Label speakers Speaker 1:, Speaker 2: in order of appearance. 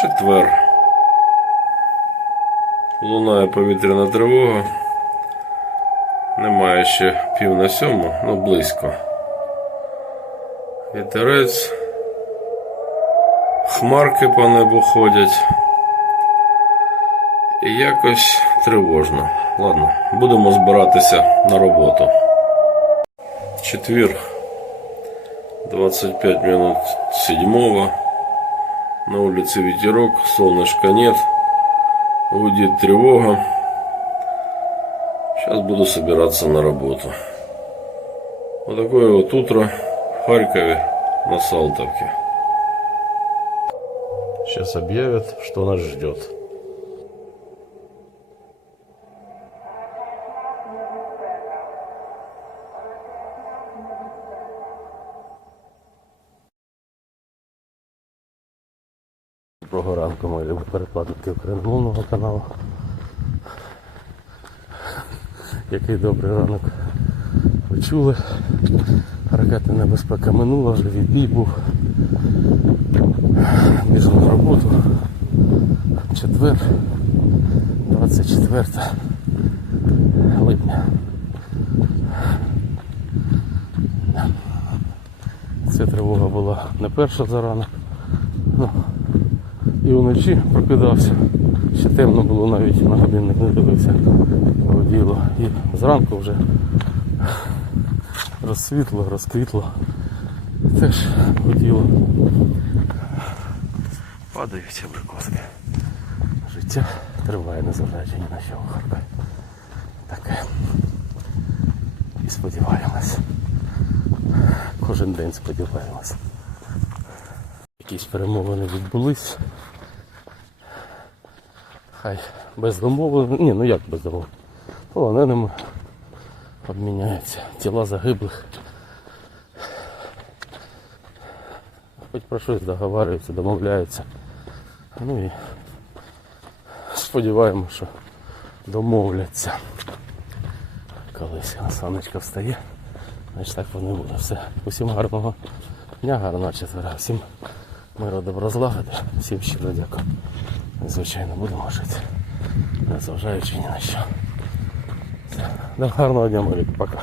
Speaker 1: Четвер. Лунає повітряна тривога. Немає ще пів на сьому, ну близько. Вітерець. Хмарки по небу ходять. І якось тривожно. Ладно, будемо збиратися на роботу. Четвір. 25 минут седьмого. На улице ветерок, солнышка нет. Гудит тревога. Сейчас буду собираться на работу. Вот такое вот утро в Харькове на Салтовке. Сейчас объявят, что нас ждет. Доброго ранку, мої любі перекладники україномовного каналу. Який добрий ранок. Ви чули? Ракетна небезпека минула, вже відбій був. Біжу на роботу. Четвер, 24 липня. Ця тривога була не перша за ранок. І вночі прокидався. Ще темно було навіть на годинник не дивився діло. І зранку вже розсвітло, розквітло. Теж гуділо. Падають абрикоски. Життя триває, незважаючи ні на що в Таке. І сподіваємось. Кожен день сподіваємось. Якісь перемовини відбулись. Хай без домовлень. Ні, ну як без домовлень? Полоненими обміняються тіла загиблих. Хоч про щось договарюються, домовляються. Ну і сподіваємося, що домовляться. Колись сонечко встає, значить так воно буде. Все. Усім гарного дня, гарного четверга, всім миру добро злагоди, всім щиро дякую. Звичайно, будемо жити, незважаючи ні на що. До гарного дня, мої. Пока.